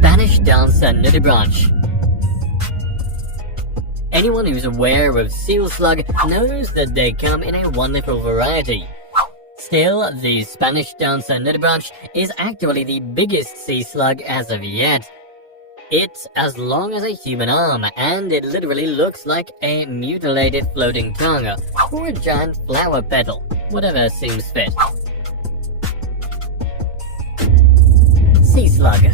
Spanish dancer nudibranch. Anyone who's aware of seal slug knows that they come in a wonderful variety. Still, the Spanish dancer nudibranch is actually the biggest sea slug as of yet. It's as long as a human arm, and it literally looks like a mutilated floating tongue, or a giant flower petal, whatever seems fit. Sea slug.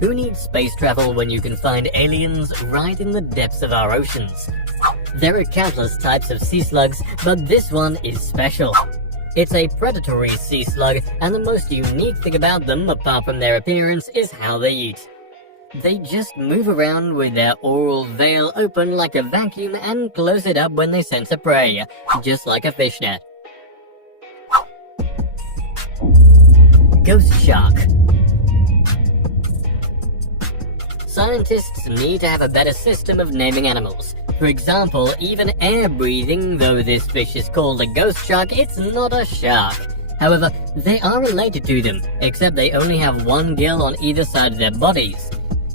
Who needs space travel when you can find aliens right in the depths of our oceans? There are countless types of sea slugs, but this one is special. It's a predatory sea slug, and the most unique thing about them, apart from their appearance, is how they eat. They just move around with their oral veil open like a vacuum and close it up when they sense a prey, just like a fishnet. Ghost shark. Scientists need to have a better system of naming animals. For example, even air-breathing, though this fish is called a ghost shark, it's not a shark. However, they are related to them, except they only have one gill on either side of their bodies.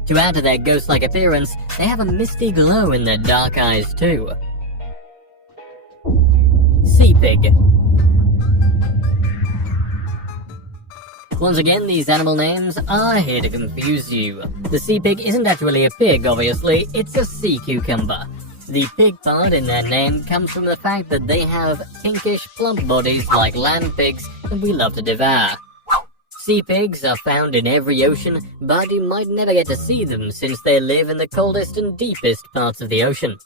To add to their ghost-like appearance, they have a misty glow in their dark eyes too. Sea pig. Once again, these animal names are here to confuse you. The sea pig isn't actually a pig, obviously, it's a sea cucumber. The pig part in their name comes from the fact that they have pinkish, plump bodies like land pigs that we love to devour. Sea pigs are found in every ocean, but you might never get to see them since they live in the coldest and deepest parts of the ocean.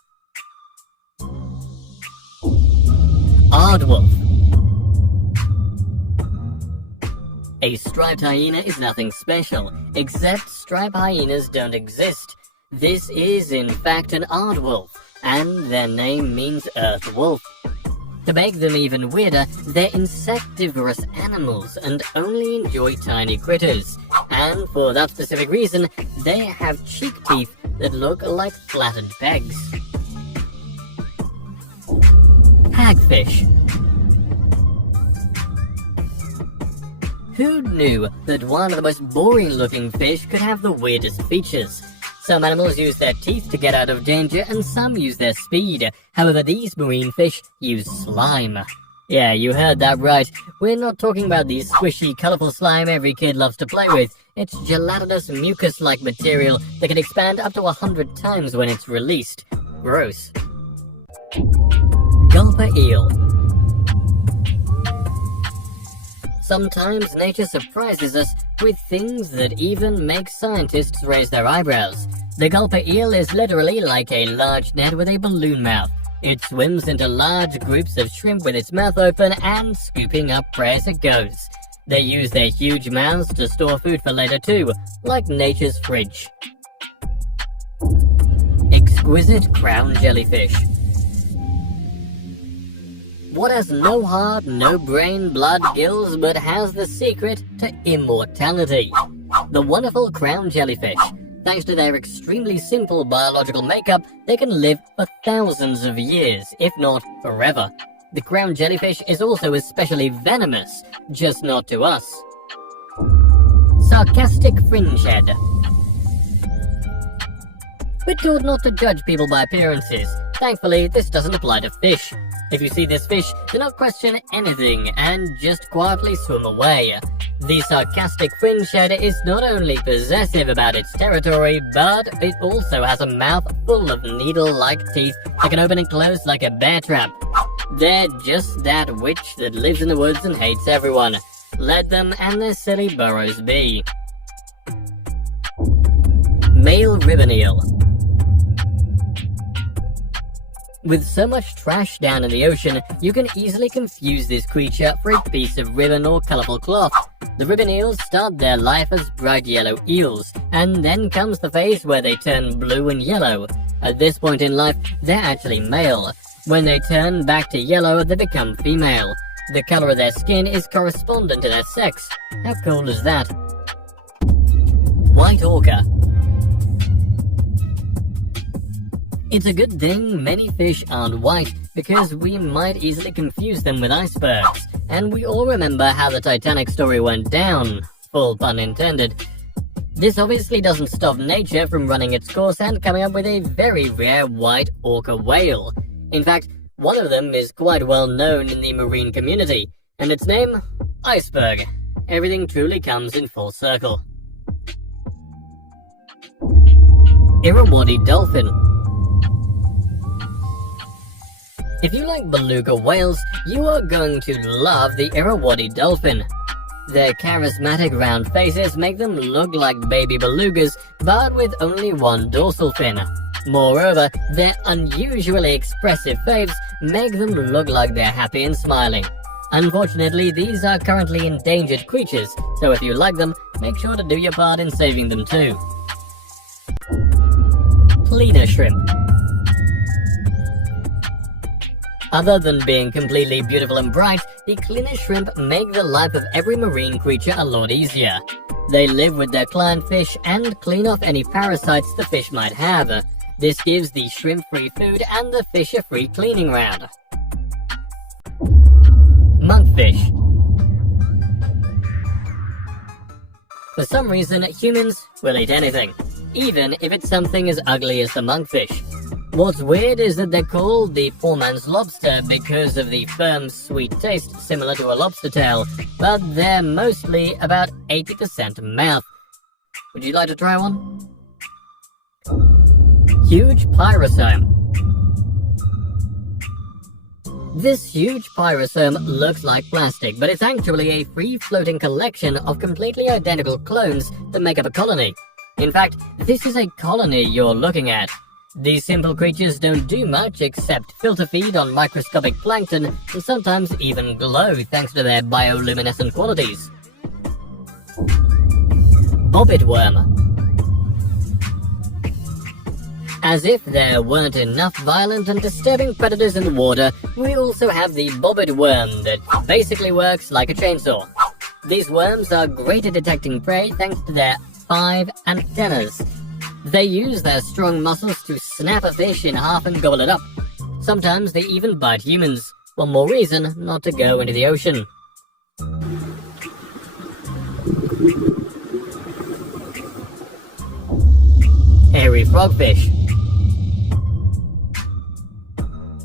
Aardwolf. A striped hyena is nothing special, except striped hyenas don't exist. This is in fact an aardwolf, and their name means earth wolf. To make them even weirder, they're insectivorous animals and only enjoy tiny critters. And for that specific reason, they have cheek teeth that look like flattened pegs. Hagfish. Who knew that one of the most boring looking fish could have the weirdest features? Some animals use their teeth to get out of danger and some use their speed. However, these marine fish use slime. Yeah, you heard that right. We're not talking about the squishy, colorful slime every kid loves to play with. It's gelatinous, mucus-like material that can expand up to 100 times when it's released. Gross. Gulper eel. Sometimes nature surprises us with things that even make scientists raise their eyebrows. The gulper eel is literally like a large net with a balloon mouth. It swims into large groups of shrimp with its mouth open and scooping up prey as it goes. They use their huge mouths to store food for later too, like nature's fridge. Exquisite crown jellyfish. What has no heart, no brain, blood, gills, but has the secret to immortality? The wonderful crown jellyfish. Thanks to their extremely simple biological makeup, they can live for thousands of years, if not forever. The crown jellyfish is also especially venomous, just not to us. Sarcastic fringe head. We're told not to judge people by appearances. Thankfully, this doesn't apply to fish. If you see this fish, do not question anything and just quietly swim away. The sarcastic fringe head is not only possessive about its territory, but it also has a mouth full of needle-like teeth that can open and close like a bear trap. They're just that witch that lives in the woods and hates everyone. Let them and their silly burrows be. Male ribbon eel. With so much trash down in the ocean, you can easily confuse this creature for a piece of ribbon or colorful cloth. The ribbon eels start their life as bright yellow eels, and then comes the phase where they turn blue and yellow. At this point in life, they're actually male. When they turn back to yellow, they become female. The color of their skin is correspondent to their sex. How cool is that? White orca. It's a good thing many fish aren't white, because we might easily confuse them with icebergs. And we all remember how the Titanic story went down. full pun intended. This obviously doesn't stop nature from running its course and coming up with a very rare white orca whale. In fact, one of them is quite well known in the marine community, and its name? Iceberg. Everything truly comes in full circle. Irrawaddy dolphin. If you like beluga whales, you are going to love the Irrawaddy dolphin. Their charismatic round faces make them look like baby belugas, but with only one dorsal fin. Moreover, their unusually expressive faces make them look like they're happy and smiling. Unfortunately, these are currently endangered creatures, so if you like them, make sure to do your part in saving them too. Cleaner shrimp. Other than being completely beautiful and bright, the cleaner shrimp make the life of every marine creature a lot easier. They live with their clownfish and clean off any parasites the fish might have. This gives the shrimp free food and the fish a free cleaning round. Monkfish. For some reason, humans will eat anything, even if it's something as ugly as the monkfish. What's weird is that they're called the poor man's lobster because of the firm, sweet taste similar to a lobster tail, but they're mostly about 80% mouth. Would you like to try one? Huge pyrosome. This huge pyrosome looks like plastic, but it's actually a free-floating collection of completely identical clones that make up a colony. In fact, this is a colony you're looking at. These simple creatures don't do much except filter feed on microscopic plankton and sometimes even glow thanks to their bioluminescent qualities. Bobbit worm. As if there weren't enough violent and disturbing predators in the water, we also have the bobbit worm that basically works like a chainsaw. These worms are great at detecting prey thanks to their 5 antennas. They use their strong muscles to snap a fish in half and gobble it up. Sometimes they even bite humans. One more reason not to go into the ocean. Hairy frogfish.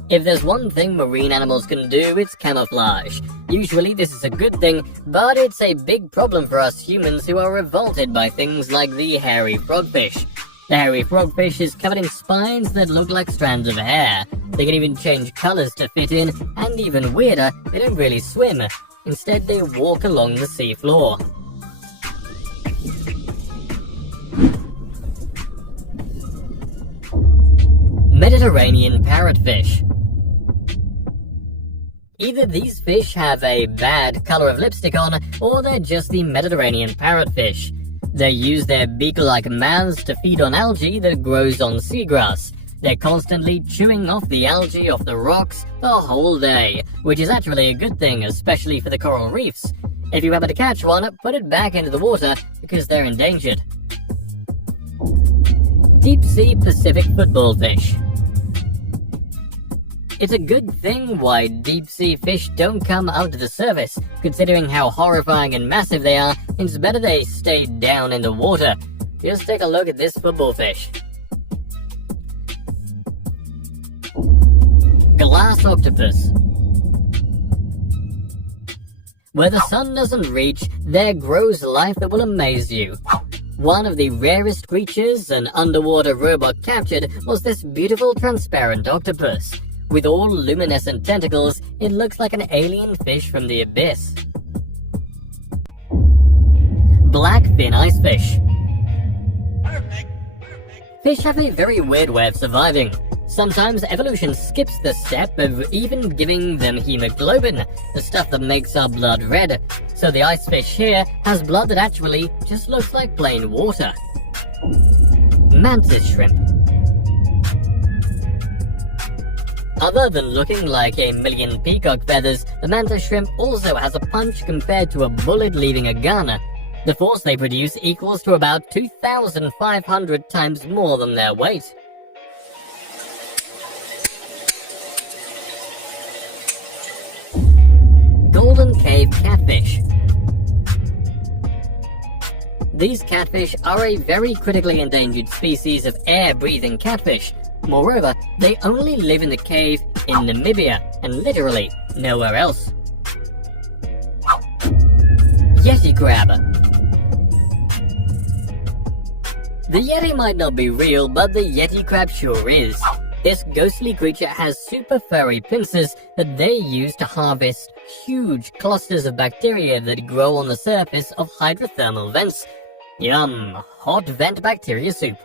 If there's one thing marine animals can do, it's camouflage. Usually this is a good thing, but it's a big problem for us humans who are revolted by things like the hairy frogfish. The hairy frogfish is covered in spines that look like strands of hair. They can even change colors to fit in, and even weirder, they don't really swim. Instead, they walk along the sea floor. Mediterranean parrotfish. Either these fish have a bad color of lipstick on, or they're just the Mediterranean parrotfish. They use their beak-like mouths to feed on algae that grows on seagrass. They're constantly chewing off the algae off the rocks the whole day, which is actually a good thing, especially for the coral reefs. If you happen to catch one, put it back into the water because they're endangered. Deep-sea Pacific football fish. It's a good thing why deep-sea fish don't come up to the surface. Considering how horrifying and massive they are, it's better they stay down in the water. Just take a look at this football fish. Glass octopus. Where the sun doesn't reach, there grows life that will amaze you. One of the rarest creatures an underwater robot captured was this beautiful transparent octopus. With all luminescent tentacles, it looks like an alien fish from the abyss. Blackfin icefish. Fish have a very weird way of surviving. Sometimes evolution skips the step of even giving them hemoglobin, the stuff that makes our blood red. So the icefish here has blood that actually just looks like plain water. Mantis shrimp. Other than looking like a million peacock feathers, the mantis shrimp also has a punch compared to a bullet leaving a gun. The force they produce equals to about 2,500 times more than their weight. Golden Cave catfish. These catfish are a very critically endangered species of air-breathing catfish. Moreover, they only live in the cave in Namibia and literally nowhere else. Yeti crab. The Yeti might not be real, but the Yeti crab sure is. This ghostly creature has super furry pincers that they use to harvest huge clusters of bacteria that grow on the surface of hydrothermal vents. Yum, hot vent bacteria soup.